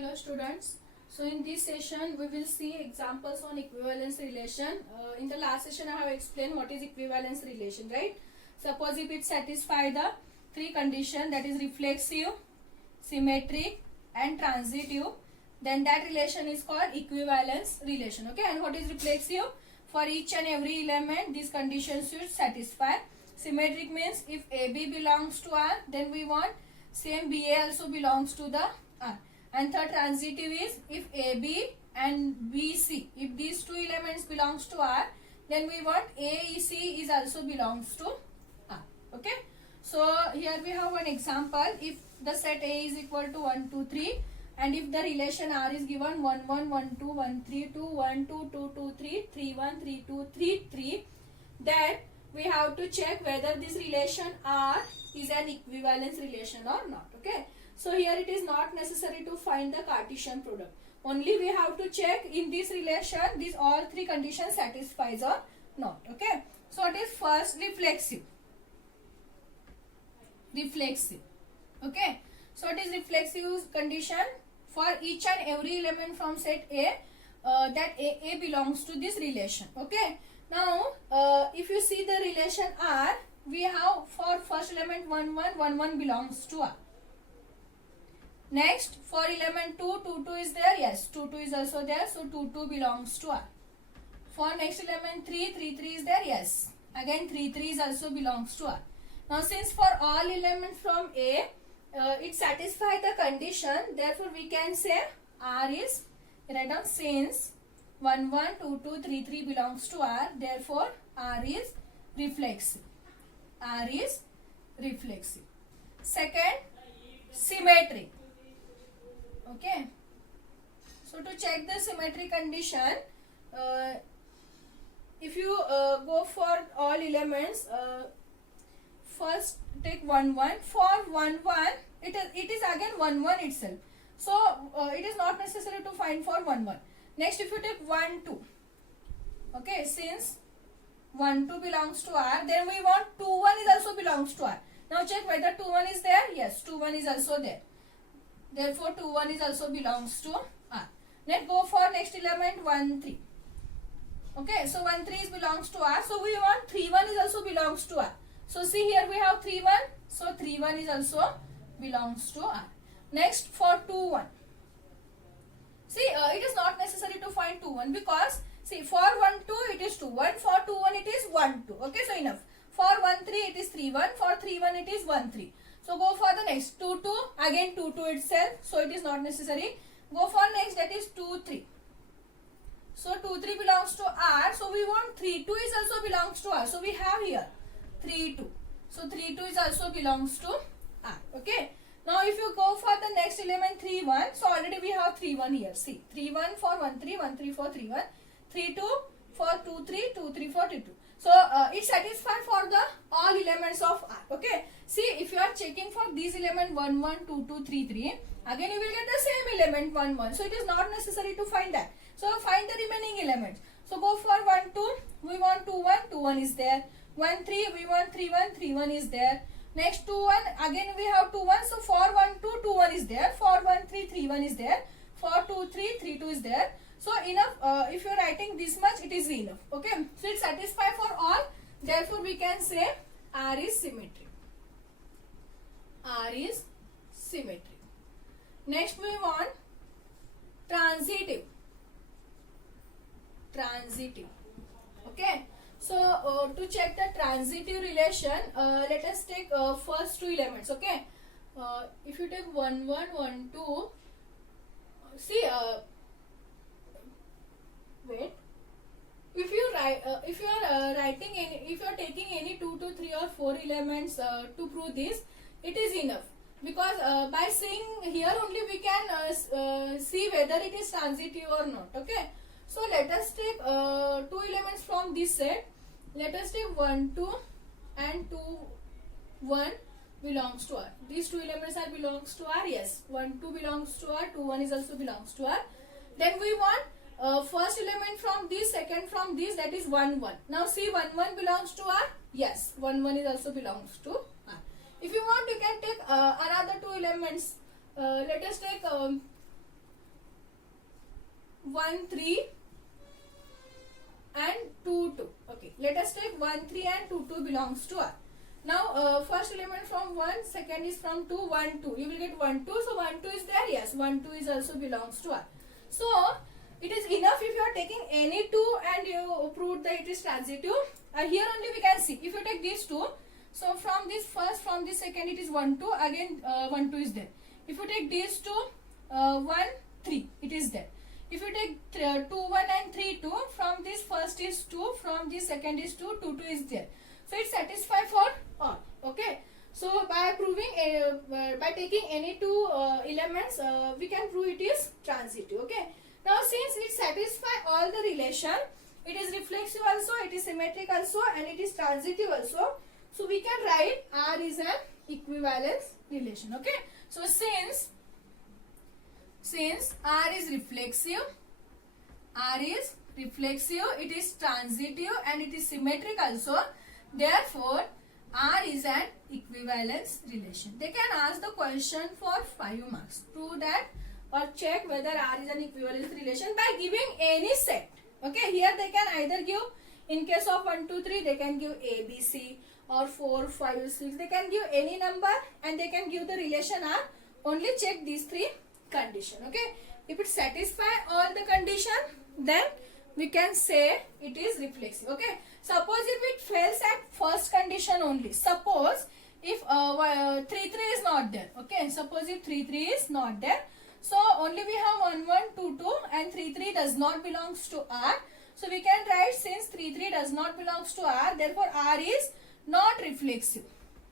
Hello students. So in this session we will see examples on equivalence relation. In the last session I have explained what is equivalence relation, right? Suppose if it satisfies the three conditions, that is reflexive, symmetric and transitive, then that relation is called equivalence relation. Okay, and what is reflexive? For each and every element these conditions should satisfy. Symmetric means if AB belongs to R, then we want same BA also belongs to the R. And third, transitive is if AB and BC, if these two elements belongs to R, then we want AEC is also belongs to R. Okay. So here we have one example. If the set A is equal to 1, 2, 3, and if the relation R is given 1, 1, 1, 2, 1, 3, 2, 1, 2, 2, 2, 3, 3, 1, 3, 2, 3, 3, then we have to check whether this relation R is an equivalence relation or not. Okay. So here it is not necessary to find the Cartesian product. Only we have to check in this relation these all three conditions satisfies or not. Okay. So it is first reflexive. Reflexive. Okay. So it is reflexive condition for each and every element from set A that A belongs to this relation. Okay. Now if you see the relation R, we have for first element 1, 1, 1, 1 belongs to R. Next, for element 2, 2, 2 is there. Yes, 2, 2 is also there. So 2, 2 belongs to R. For next element 3, 3, 3 is there. Yes, again 3, 3 is also belongs to R. Now since for all elements from A, it satisfies the condition. Therefore, we can say R is, write down, since 1, 1, 2, 2, 3, 3 belongs to R. Therefore, R is reflexive. R is reflexive. Second, symmetric. Okay. So to check the symmetry condition, if you go for all elements, first take 1, 1. For 1, 1, it is again 1, 1 itself. So it is not necessary to find for 1, 1. Next, if you take 1, 2. Okay, since 1, 2 belongs to R, then we want 2, 1 is also belongs to R. Now check whether 2, 1 is there. Yes, 2, 1 is also there. Therefore, 2, 1 is also belongs to R. Let's go for next element 1, 3. Okay, so 1, 3 is belongs to R. So we want 3, 1 is also belongs to R. So see here we have 3, 1. So 3, 1 is also belongs to R. Next for 2, 1. See, it is not necessary to find 2, 1 because see for 1, 2 it is 2, 1. For 2, 1 it is 1, 2. Okay, so enough. For 1, 3 it is 3, 1. For 3, 1 it is 1, 3. So go for the next 2, 2. Again 2, 2 itself. So it is not necessary. Go for next, that is 2, 3. So 2, 3 belongs to R. So we want 3, 2 is also belongs to R. So we have here 3, 2. So 3, 2 is also belongs to R. Okay. Now if you go for the next element 3, 1. So already we have 3, 1 here. See 3, 1 for 1, 3, 1, 3 for 3, 1. 3, 2 for 2, 3, 2, 3 for 2, 2. So it satisfies for the all elements of R. Okay. See, if you are checking for these element 1, 1, 2, 2, 3, 3, again you will get the same element 1, 1. So it is not necessary to find that. So find the remaining elements. So go for 1, 2. We want 2, 1. 2, 1 is there. 1, 3. We want 3, 1. 3, 1 is there. Next 2, 1. Again we have 2, 1. So for 1, 2, 2, 1 is there. For 1, 3, 3, 1 is there. For 2, 3, 3, 2 is there. So enough, if you are writing this much, it is enough. Okay. So it satisfies for all. Therefore, we can say R is symmetric. R is symmetric. Next we want transitive. Transitive. Okay. So to check the transitive relation, let us take first two elements. Okay. If you take 1, 1, 1, 2, see. Wait. If you write, if you are writing any, if you are taking any 2 to 3 or 4 elements to prove this, it is enough because by seeing here only we can see whether it is transitive or not. Okay. So let us take 2 elements from this set. Let us take 1, 2 and 2, 1 belongs to R. These 2 elements are belongs to R. Yes. 1, 2 belongs to R. 2, 1 is also belongs to R. Then we want first element from this, second from this, that is 1, 1. Now see 1, 1 belongs to R. Yes. 1, 1 is also belongs to R. If you want, you can take another 2 elements. Let us take 1, 3 and 2, 2. Okay, let us take 1, 3 and 2, 2 belongs to R. Now, first element from 1, second is from 2, 1, 2. You will get 1, 2. So, 1, 2 is there. Yes, 1, 2 is also belongs to R. So, it is enough if you are taking any two and you prove that it is transitive. Here only we can see. If you take these two, so from this first, from this second, it is 1, 2. Again, 1, 2 is there. If you take these two, 1, 3, it is there. If you take 2, 1 and 3, 2, from this first is 2, from this second is 2, 2, 2 is there. So, it satisfies for all. Okay. So, by proving, by taking any two elements, we can prove it is transitive. Okay. Now, since it satisfies all the relation, it is reflexive also, it is symmetric also, and it is transitive also. So, we can write R is an equivalence relation. Okay. So, since R is reflexive, it is transitive and it is symmetric also. Therefore, R is an equivalence relation. They can ask the question for 5 marks. Prove that or check whether R is an equivalence relation by giving any set. Okay, here they can either give, in case of 1, 2, 3, they can give A, B, C, or 4, 5, 6. They can give any number and they can give the relation R. Only check these 3 conditions. Okay, if it satisfies all the condition, then we can say it is reflexive. Okay, suppose if it fails at first condition only. Suppose if 3, 3 is not there. Okay, suppose if 3, 3 is not there. So, only we have 1, 1, 2, 2 and 3, 3 does not belongs to R. So, we can write since 3, 3 does not belongs to R, therefore, R is not reflexive.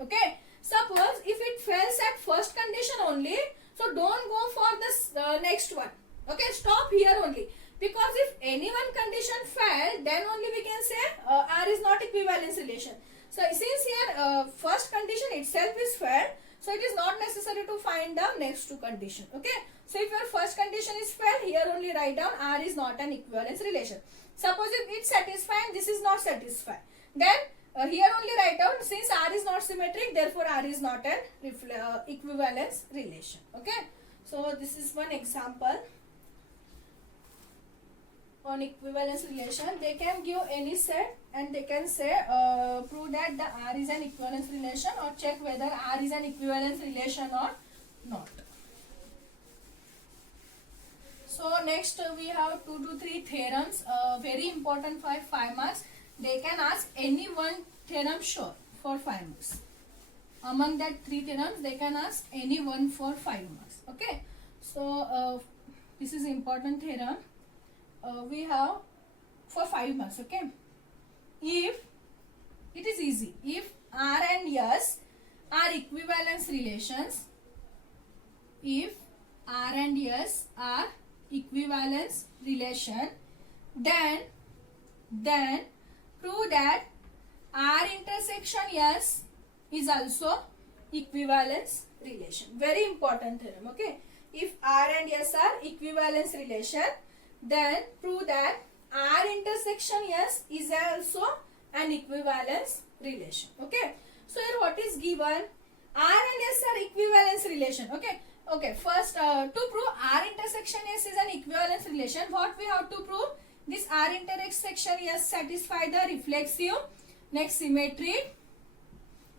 Okay. Suppose if it fails at first condition only, so don't go for this next one. Okay, stop here only. Because if any one condition failed, then only we can say R is not equivalence relation. So, since here first condition itself is failed, so it is not necessary to find the next two condition. Okay. So, if your first condition is failed, here only write down R is not an equivalence relation. Suppose if it satisfied, this is not satisfied. Then here only write down since R is not symmetric, therefore R is not an equivalence relation. Okay. So, this is one example on equivalence relation. They can give any set and they can say prove that the R is an equivalence relation or check whether R is an equivalence relation or not. So, next we have 2 to 3 theorems, very important for 5 marks. They can ask any one theorem sure for 5 marks. Among that 3 theorems, they can ask any one for 5 marks. Okay. So, this is important theorem. We have for 5 marks. Okay. If it is easy, if R and S are equivalence relations, if R and S are equivalence relation, then prove that R intersection S is also equivalence relation. Very important theorem. Okay. If R and S are equivalence relation, then prove that R intersection S is also an equivalence relation. Okay. So, here what is given? R and S are equivalence relation. Okay. Okay. First, to prove R intersection S is an equivalence relation, what we have to prove? This R intersection S satisfy the reflexive, next symmetric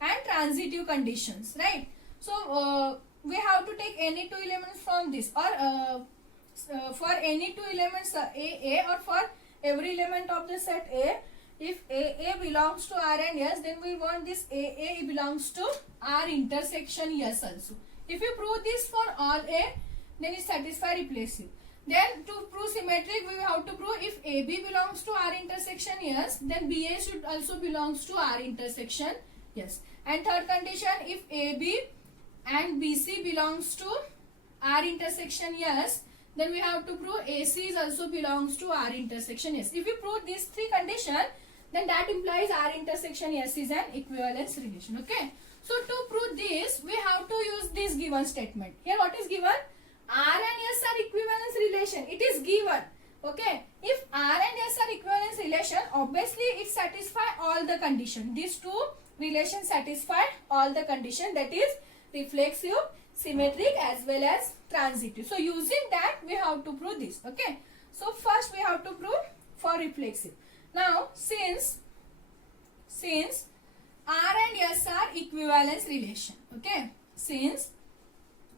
and transitive conditions. Right. So, we have to take any two elements from this or for any two elements A or for every element of the set A, if A belongs to R and S, then we want this A belongs to R intersection S also. If you prove this for all A, then it satisfies reflexive. Then to prove symmetric, we have to prove if AB belongs to R intersection S, then BA should also belongs to R intersection S. And third condition, if AB and BC belongs to R intersection S, then we have to prove AC is also belongs to R intersection S. If you prove these 3 conditions, then that implies R intersection S is an equivalence relation. Okay. So, to prove this, we have to use this given statement. Here what is given? R and S are equivalence relation. It is given. Okay. If R and S are equivalence relation, obviously it satisfies all the conditions. These two relations satisfy all the conditions, that is reflexive, symmetric as well as transitive. So, using that we have to prove this. Okay. So first we have to prove for reflexive. Now since R and S are equivalence relation, okay, since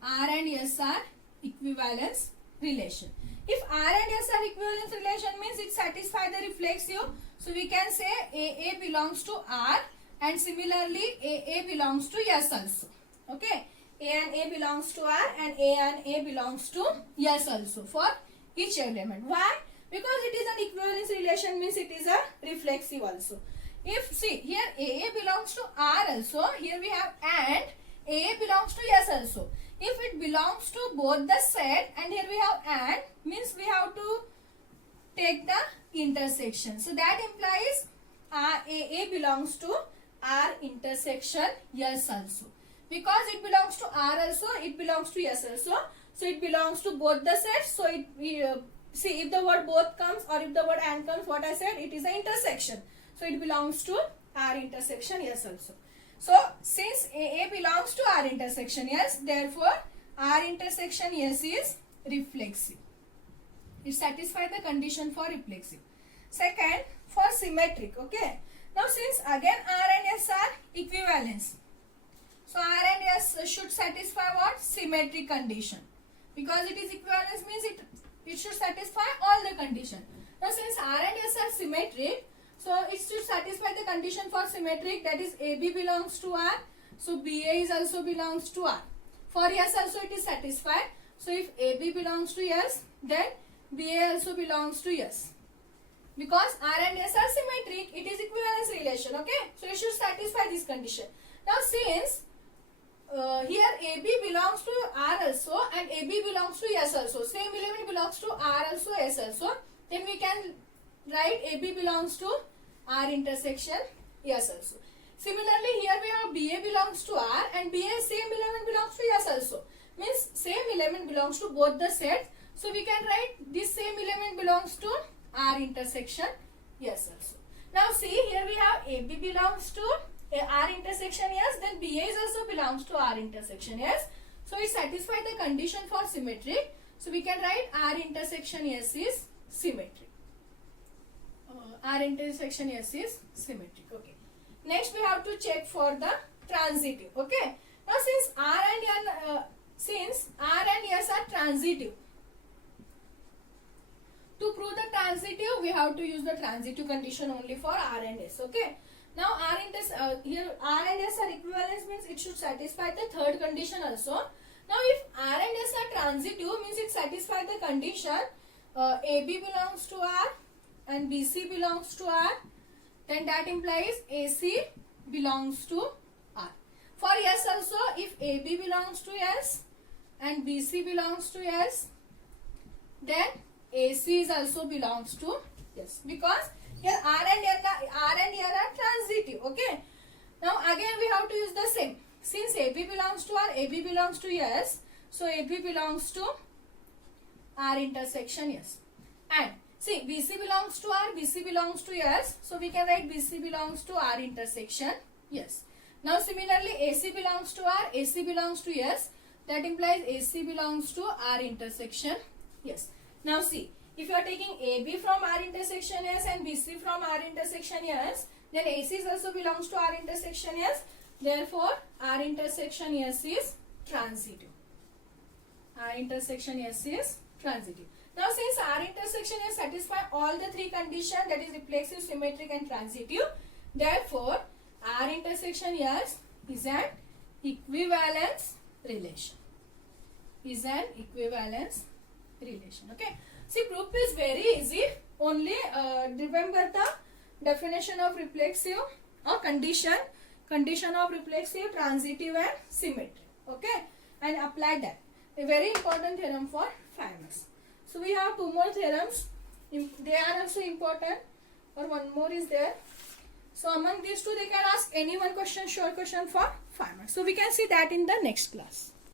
R and S are equivalence relation. If R and S are equivalence relation means it satisfies the reflexive. So we can say AA belongs to R and similarly AA belongs to S also. Okay, A and A belongs to R and A belongs to S also for each element. Why? Because it is an equivalence relation means it is a reflexive also. If see here AA belongs to R also, here we have and AA belongs to S also. If it belongs to both the set and here we have and, means we have to take the intersection. So that implies AA belongs to R intersection S also. Because it belongs to R also, it belongs to S also. So it belongs to both the sets. So it see if the word both comes or if the word and comes, what I said, it is an intersection. So it belongs to R intersection S also. So since AA belongs to R intersection S, therefore R intersection S is reflexive. It satisfies the condition for reflexive. Second, for symmetric. Okay. Now since again R and S are equivalence, so R and S should satisfy what? Symmetric condition. Because it is equivalence means it should satisfy all the condition. Now since R and S are symmetric, so it should satisfy the condition for symmetric, that is AB belongs to R. So BA is also belongs to R. For S also it is satisfied. So if AB belongs to S, then BA also belongs to S. Because R and S are symmetric, it is equivalence relation. Okay. So it should satisfy this condition. Now since here AB belongs to R also and AB belongs to S also, same element belongs to R also, S also, then we can write AB belongs to R intersection S also. Similarly, here we have BA belongs to R and BA same element belongs to S also. Means same element belongs to both the sets. So we can write this same element belongs to R intersection S also. Now see, here we have AB belongs to R intersection S, then BA is also belongs to R intersection S. So it satisfies the condition for symmetric. So we can write R intersection S is symmetric. R intersection S is symmetric. Okay. Next we have to check for the transitive. Okay. Now since R and S are transitive, to prove the transitive we have to use the transitive condition only for R and S. Okay. Now here R and S are equivalence means it should satisfy the third condition also. Now if R and S are transitive means it satisfies the condition AB belongs to R and BC belongs to R, then that implies AC belongs to R. For S also, if AB belongs to S and BC belongs to S, then AC is also belongs to S. Because here R and R are transitive. Okay. Now again we have to use the same. Since AB belongs to R, AB belongs to S, so AB belongs to R intersection S. And see, BC belongs to R, BC belongs to S, so we can write BC belongs to R intersection S. Now similarly AC belongs to R, AC belongs to S, that implies AC belongs to R intersection S. Now see, if you are taking AB from R intersection S and BC from R intersection S, then AC is also belongs to R intersection S. Therefore, R intersection S is transitive. R intersection S is transitive. Now, since R intersection S satisfy all the three conditions, that is reflexive, symmetric and transitive, therefore, R intersection S is an equivalence relation. Is an equivalence relation. Okay. See, proof is very easy. Only remember the definition of reflexive or condition of reflexive, transitive and symmetric. Okay. And apply that. A very important theorem for 5 marks. So we have 2 more theorems. They are also important. Or one more is there. So among these two, they can ask any one question, short question for 5 marks. So we can see that in the next class.